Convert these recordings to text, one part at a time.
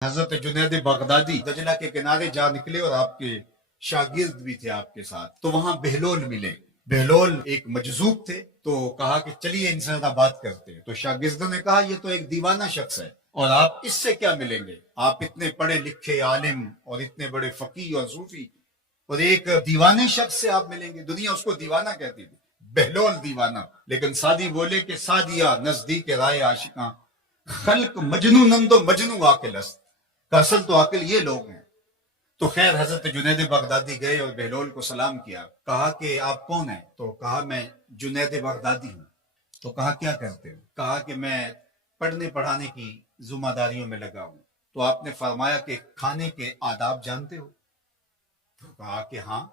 حضرت جنید بغدادی دجلہ کے کنارے جا نکلے اور آپ کے شاگرد بھی تھے آپ کے ساتھ، تو وہاں بہلول ملے۔ بہلول ایک مجذوب تھے، تو کہا کہ چلیے ان سے ذرا بات کرتے ہیں۔ تو شاگردوں نے کہا یہ تو ایک دیوانہ شخص ہے اور آپ اس سے کیا ملیں گے، آپ اتنے پڑھے لکھے عالم اور اتنے بڑے فقیہ اور صوفی، اور ایک دیوانے شخص سے آپ ملیں گے۔ دنیا اس کو دیوانہ کہتی تھی، بہلول دیوانہ۔ لیکن سادی بولے کہ سادیا نزدیک رائے عاشقاں، خلق مجنونند و مجنو عاقل است، کا اصل تو عاقل یہ لوگ ہیں۔ تو خیر حضرت جنید بغدادی گئے اور بہلول کو سلام کیا، کہا کہ آپ کون ہیں؟ تو کہا میں جنید بغدادی ہوں۔ تو کہا کیا کرتے ہو؟ کہا کہ میں پڑھنے پڑھانے کی ذمہ داریوں میں لگا ہوں۔ تو آپ نے فرمایا کہ کھانے کے آداب جانتے ہو؟ تو کہا کہ ہاں،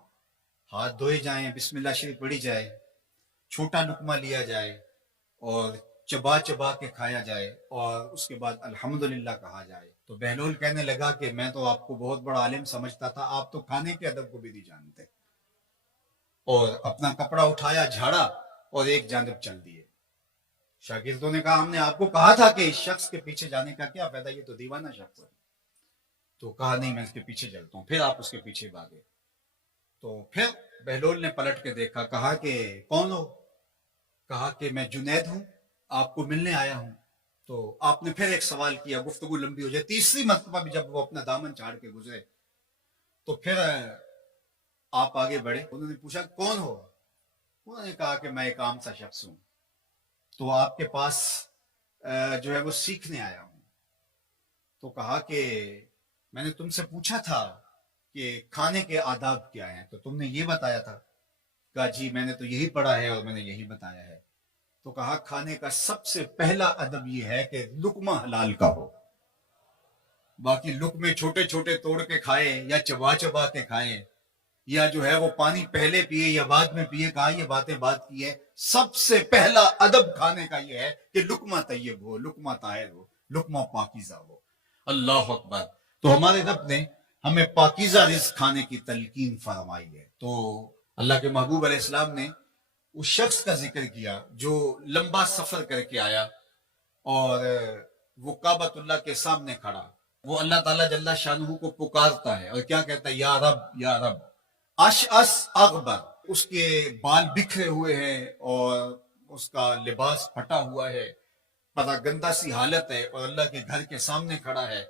ہاتھ دھوئے جائیں، بسم اللہ شریف پڑھی جائے، چھوٹا لقمہ لیا جائے اور چبا چبا کے کھایا جائے اور اس کے بعد الحمدللہ کہا جائے۔ تو بہلول کہنے لگا کہ میں تو آپ کو بہت بڑا عالم سمجھتا تھا، آپ تو کھانے کے ادب کو بھی نہیں جانتے۔ اور اپنا کپڑا اٹھایا، جھاڑا اور ایک جانب چل دیے۔ شاگردوں نے کہا ہم نے آپ کو کہا تھا کہ اس شخص کے پیچھے جانے کا کیا فائدہ، یہ تو دیوانہ شخص ہے۔ تو کہا نہیں میں اس کے پیچھے چلتا ہوں۔ پھر آپ اس کے پیچھے بھاگے۔ تو پھر بہلول نے پلٹ کے دیکھا، کہا کہ کون ہو؟ کہا کہ میں جنید ہوں، آپ کو ملنے آیا ہوں۔ تو آپ نے پھر ایک سوال کیا، گفتگو لمبی ہو جائے۔ تیسری مرتبہ بھی جب وہ اپنا دامن چاڑ کے گزرے تو پھر آپ آگے بڑھے۔ انہوں نے پوچھا کون ہو؟ انہوں نے کہا کہ میں ایک عام سا شخص ہوں، تو آپ کے پاس جو ہے وہ سیکھنے آیا ہوں۔ تو کہا کہ میں نے تم سے پوچھا تھا کہ کھانے کے آداب کیا ہیں، تو تم نے یہ بتایا تھا۔ کہا جی میں نے تو یہی پڑھا ہے اور میں نے یہی بتایا ہے۔ تو کہا کھانے کا سب سے پہلا ادب یہ ہے کہ لقمہ حلال کا ہو، باقی لقمے چھوٹے چھوٹے توڑ کے کھائے یا چبا چبا کے کھائے یا جو ہے وہ پانی پہلے پیے یا بعد میں پیے، کہا یہ باتیں بات کی ہے۔ سب سے پہلا ادب کھانے کا یہ ہے کہ لقمہ طیب ہو، لقمہ طاہر ہو، لقمہ پاکیزہ ہو۔ اللہ اکبر۔ تو ہمارے رب نے ہمیں پاکیزہ رزق کھانے کی تلقین فرمائی ہے۔ تو اللہ کے محبوب علیہ السلام نے اس شخص کا ذکر کیا جو لمبا سفر کر کے آیا اور وہ کعبۃ اللہ کے سامنے کھڑا، وہ اللہ تعالیٰ جل شانہ کو پکارتا ہے اور کیا کہتا ہے، یا رب یا رب۔ اشعث اغبر، اس کے بال بکھرے ہوئے ہیں اور اس کا لباس پھٹا ہوا ہے، پتہ گندا سی حالت ہے، اور اللہ کے گھر کے سامنے کھڑا ہے،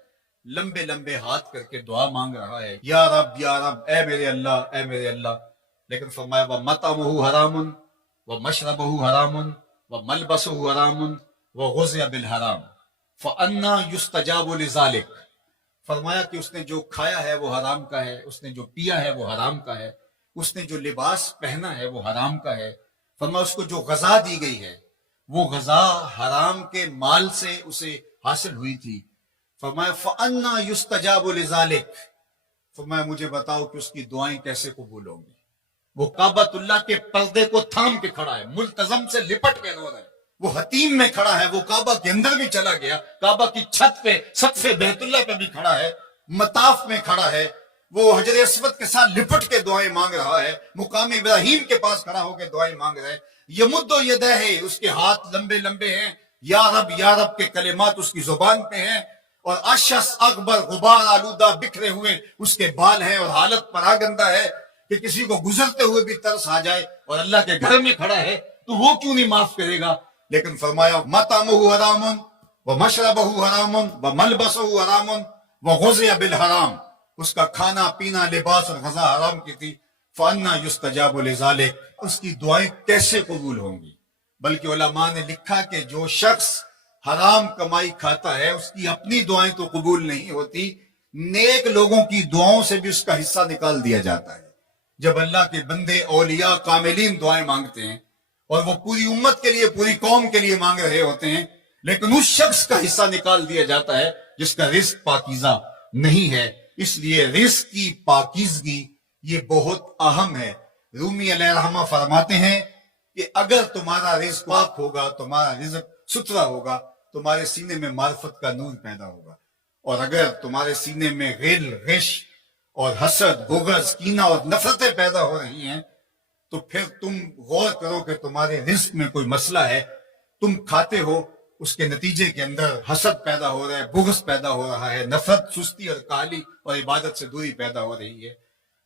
لمبے لمبے ہاتھ کر کے دعا مانگ رہا ہے، یا رب اے میرے اللہ اے میرے اللہ۔ لیکن فرمایا وَمَطْعَمُهُ حَرَامٌ وَمَشْرَبُهُ حَرَامٌ وَمَلْبَسُهُ حَرَامٌ وَغُذِّيَ بِالْحَرَامِ فَأَنَّىٰ يُسْتَجَابُ لِذَٰلِكَ۔ فرمایا کہ اس نے جو کھایا ہے وہ حرام کا ہے، اس نے جو پیا ہے وہ حرام کا ہے، اس نے جو لباس پہنا ہے وہ حرام کا ہے۔ فرمایا اس کو جو غذا دی گئی ہے وہ غذا حرام کے مال سے اسے حاصل ہوئی تھی۔ فرمایا فَأَنَّىٰ يُسْتَجَابُ لِذَٰلِكَ۔ فرمایا مجھے بتاؤ کہ اس کی دعائیں کیسے قبول ہوں گی۔ وہ کعبۃ اللہ کے پردے کو تھام کے کھڑا ہے، ملتزم سے لپٹ کے رو رہا ہے، وہ حتیم میں کھڑا ہے، وہ کعبہ کے اندر بھی چلا گیا، کعبہ کی چھت پہ سقف بیت اللہ پہ بھی کھڑا ہے، مطاف میں کھڑا ہے، وہ حجر اسود کے ساتھ لپٹ کے دعائیں مانگ رہا ہے، مقام ابراہیم کے پاس کھڑا ہو کے دعائیں مانگ رہا ہے۔ یمد و یدہ ہے، اس کے ہاتھ لمبے لمبے ہیں، یا رب کے کلمات اس کی زبان پہ ہیں، اور اشعث اکبر، غبار آلودہ بکھرے ہوئے اس کے بال ہیں، اور حالت پراگندہ ہے کہ کسی کو گزرتے ہوئے بھی ترس آ جائے، اور اللہ کے گھر میں کھڑا ہے تو وہ کیوں نہیں معاف کرے گا۔ لیکن فرمایا مَطْعَمُهُ حَرَامٌ وَمَشْرَبُهُ حَرَامٌ وَمَلْبَسُهُ حَرَامٌ وَغُذِّيَ بِالْحَرَامِ، اس کا کھانا پینا لباس اور غذا حرام کی تھی۔ فَأَنَّىٰ يُسْتَجَابُ لِذَٰلِكَ، اس کی دعائیں کیسے قبول ہوں گی۔ بلکہ علماء نے لکھا کہ جو شخص حرام کمائی کھاتا ہے اس کی اپنی دعائیں تو قبول نہیں ہوتی، نیک لوگوں کی دعاؤں سے بھی اس کا حصہ نکال دیا جاتا ہے۔ جب اللہ کے بندے اولیاء کاملین دعائیں مانگتے ہیں اور وہ پوری امت کے لیے، پوری قوم کے لیے مانگ رہے ہوتے ہیں، لیکن اس شخص کا حصہ نکال دیا جاتا ہے جس کا رزق پاکیزہ نہیں ہے۔ اس لیے رزق کی پاکیزگی یہ بہت اہم ہے۔ رومی علیہ الرحمہ فرماتے ہیں کہ اگر تمہارا رزق پاک ہوگا، تمہارا رزق ستھرا ہوگا، تمہارے سینے میں معرفت کا نور پیدا ہوگا، اور اگر تمہارے سینے میں غل، غش اور حسد، بغض، کینہ اور نفرتیں پیدا ہو رہی ہیں تو پھر تم غور کرو کہ تمہارے رزق میں کوئی مسئلہ ہے۔ تم کھاتے ہو اس کے نتیجے کے اندر حسد پیدا ہو رہا ہے، بغض پیدا ہو رہا ہے، نفرت، سستی اور کاہلی اور عبادت سے دوری پیدا ہو رہی ہے۔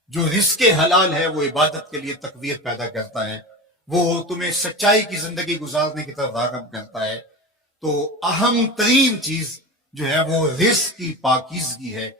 جو رزق حلال ہے وہ عبادت کے لیے تقویت پیدا کرتا ہے، وہ تمہیں سچائی کی زندگی گزارنے کی طرف راغب کرتا ہے۔ تو اہم ترین چیز جو ہے وہ رزق کی پاکیزگی ہے۔